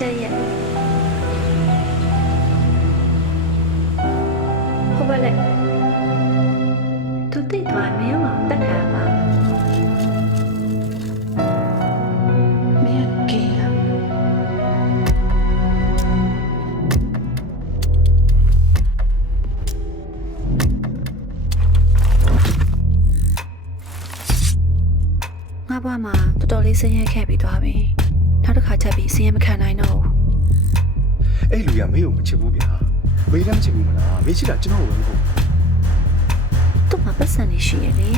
တဲ့ရဲ့ဟုတ်ပါလေသူတိတ်သွားမင်းမတက်ခံပါမင်းကေးလားငါဘွားမှာတော်တော်လေးဆင်းရဲခဲ့ပြီးသွားပြီနောက်တစ်ခါချက်ပြီးဆင်းရဲမခံနိုင်တော့ဘူးအဲ့လူကမေးကိုမချစ်ဘူးဗျာမေးလည်းမချစ်ဘူးမလားမေးချစ်တာကျွန်တော်ဝင်ဖို့သူ့မှာပတ်စံနေရှိရလေ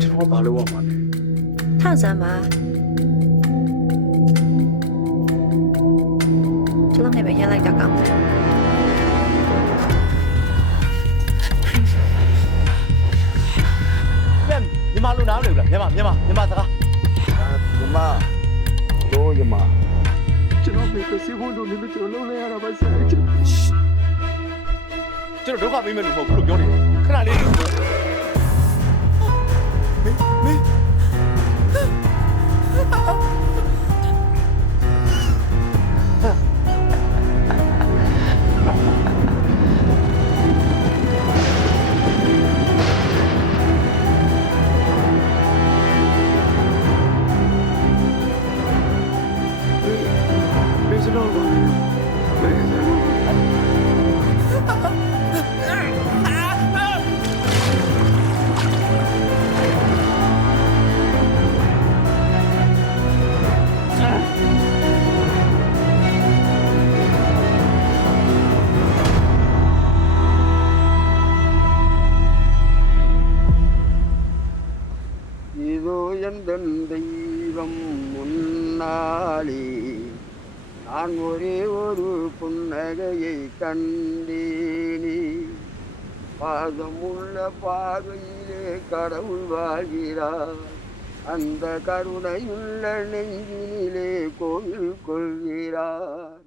ကျွန်တော်ဘာလို့ရမှာလဲထဆန်းပါကျွန်တော်လည်းပဲရလိုက်တာကောင်းတယ်မြန်မာလူနားမလို့လားမြန်မာစကားမြန်မာကျွန်တော်မေးကိုစီဖို့လို့လည်းကျွန်တော်လုံးလဲရတာပါဆက်ကျွန်တော်ဒုက္ခပေးမယ်လို့မဟုတ်ဘူးလို့ပြောနေခဏလေးမင်းஎந்தன் தெய்வம் முன்னாலே நான் ஒரே ஒரு புன்னகையை கண்டேனே பாதமுள்ள பாதையிலே கடவுள் வாழ்கிறார் அந்த கருணையுள்ள நெஞ்சினிலே கோயில் கொள்கிறார்